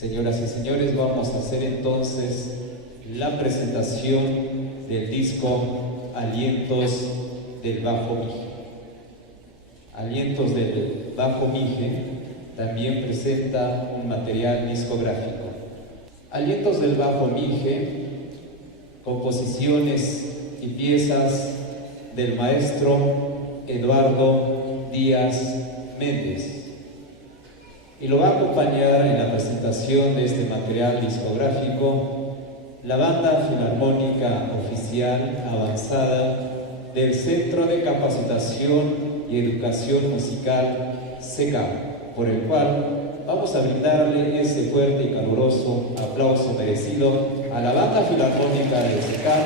Señoras y señores, vamos a hacer entonces la presentación del disco Alientos del Bajo Mije. Alientos del Bajo Mije también presenta un material discográfico. Alientos del Bajo Mije, composiciones y piezas del maestro Eduardo Díaz Méndez. Y lo va a acompañar en la presentación de este material discográfico la Banda Filarmónica Oficial Avanzada del Centro de Capacitación y Educación Musical CECAM, por el cual vamos a brindarle ese fuerte y caluroso aplauso merecido a la Banda Filarmónica de CECAM,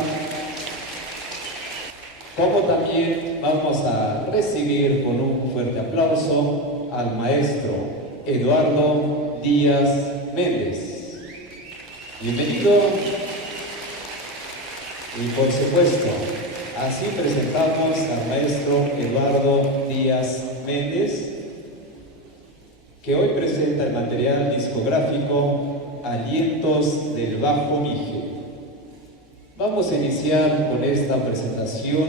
como también vamos a recibir con un fuerte aplauso al maestro Eduardo Díaz Méndez. Bienvenido. Y por supuesto, así presentamos al maestro Eduardo Díaz Méndez, que hoy presenta el material discográfico Alientos del Bajo Mije. Vamos a iniciar con esta presentación,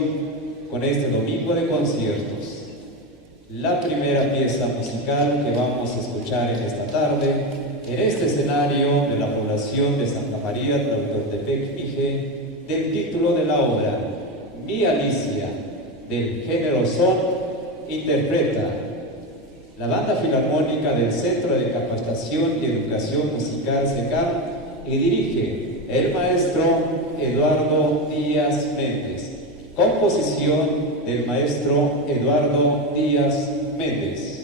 con este domingo de conciertos. La primera pieza musical que vamos a escuchar en esta tarde, en este escenario de la población de Santa María Tlaltoltepec Mije, del título de la obra Mi Alicia, del género son, interpreta la Banda Filarmónica del Centro de Capacitación y Educación Musical CECAM y dirige el maestro Eduardo Díaz Méndez. Composición del maestro Eduardo Díaz Méndez.